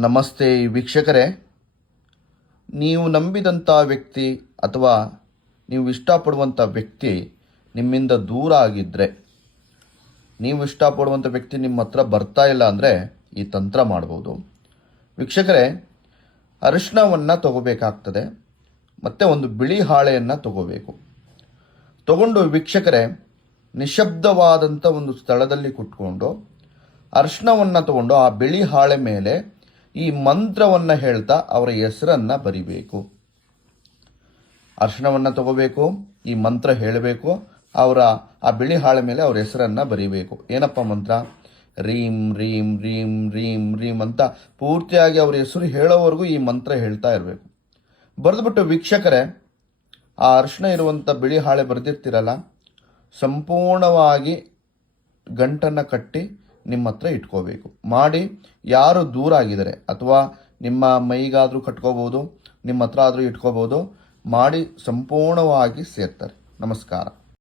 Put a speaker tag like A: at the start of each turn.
A: ನಮಸ್ತೆ ವೀಕ್ಷಕರೇ. ನೀವು ನಂಬಿದಂಥ ವ್ಯಕ್ತಿ ಅಥವಾ ನೀವು ಇಷ್ಟಪಡುವಂಥ ವ್ಯಕ್ತಿ ನಿಮ್ಮಿಂದ ದೂರ ಆಗಿದ್ದರೆ ನೀವು ಇಷ್ಟಪಡುವಂಥ ವ್ಯಕ್ತಿ ನಿಮ್ಮ ಹತ್ರ ಬರ್ತಾ ಇಲ್ಲ ಅಂದರೆ ಈ ತಂತ್ರ ಮಾಡ್ಬೋದು. ವೀಕ್ಷಕರೇ ಅರಿಶಿನವನ್ನು ತಗೋಬೇಕಾಗ್ತದೆ, ಮತ್ತು ಒಂದು ಬಿಳಿ ಹಾಳೆಯನ್ನು ತಗೋಬೇಕು. ತಗೊಂಡು ವೀಕ್ಷಕರೇ ನಿಶಬ್ದವಾದಂಥ ಒಂದು ಸ್ಥಳದಲ್ಲಿ ಕುಟ್ಕೊಂಡು ಅರ್ಶನವನ್ನು ತಗೊಂಡು ಆ ಬಿಳಿ ಹಾಳೆ ಮೇಲೆ ಈ ಮಂತ್ರವನ್ನು ಹೇಳ್ತಾ ಅವರ ಹೆಸರನ್ನು ಬರಿಬೇಕು. ಅರ್ಶನವನ್ನು ತಗೋಬೇಕು, ಈ ಮಂತ್ರ ಹೇಳಬೇಕು, ಅವರ ಆ ಬಿಳಿ ಹಾಳೆ ಮೇಲೆ ಅವ್ರ ಹೆಸರನ್ನು ಬರಿಬೇಕು. ಏನಪ್ಪ ಮಂತ್ರ? ರೀಂ ರೀಂ ರೀಂ ರೀಂ ರೀಂ ಅಂತ ಪೂರ್ತಿಯಾಗಿ ಅವ್ರ ಹೆಸರು ಹೇಳೋವರೆಗೂ ಈ ಮಂತ್ರ ಹೇಳ್ತಾ ಇರಬೇಕು. ಬರೆದ್ಬಿಟ್ಟು ವೀಕ್ಷಕರೇ, ಆ ಅರ್ಶನ ಇರುವಂಥ ಬಿಳಿ ಹಾಳೆ ಬರೆದಿರ್ತಿರಲ್ಲ, ಸಂಪೂರ್ಣವಾಗಿ ಗಂಟನ್ನು ಕಟ್ಟಿ ನಿಮ್ಮ ಹತ್ರ ಇಟ್ಕೋಬೇಕು. ಮಾಡಿ ಯಾರು ದೂರ ಆಗಿದ್ದಾರೆ ಅಥವಾ ನಿಮ್ಮ ಮೈಗಾದರೂ ಕಟ್ಕೋಬೋದು, ನಿಮ್ಮ ಹತ್ರ ಆದರೂ ಇಟ್ಕೋಬೋದು, ಮಾಡಿ ಸಂಪೂರ್ಣವಾಗಿ ಸೇರ್ತಾರೆ. ನಮಸ್ಕಾರ.